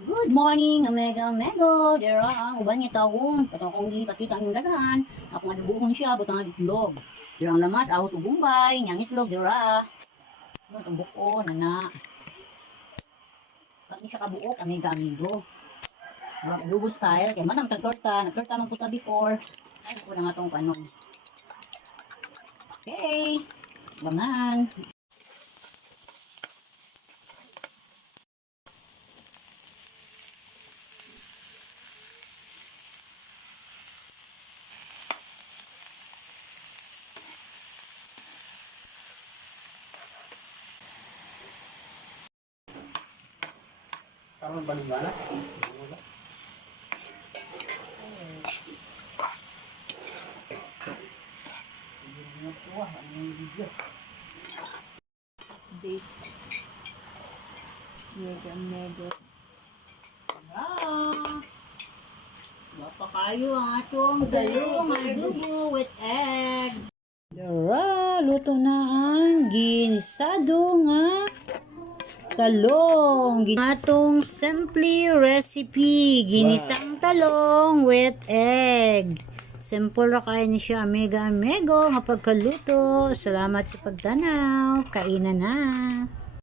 Good morning, Omega Mego. Dira ang uban niya taong katong ipakita ang daghan. Ako nga dubuhon siya butang ang itlog. Dira ang lamas ahos ug gumbay, nyang itlog dira. Ano tong buko nana. Kani siya kabuok, Omega Amigo. Adobo style kay manang tagtorta, nagtorta man puta before. Ay ko na nga tong kanon. Okay. Bangan. Karon paningala. Date. Mega. Ah! Bapa kayo ang atong galong adobo with egg. Dara, luto na ang ginisado nga talong. Atong simple recipe, ginisang talong with egg. Simple ra kay ni siya, Omega nga pagkaluto. Salamat sa pagtanaw. Kainan na.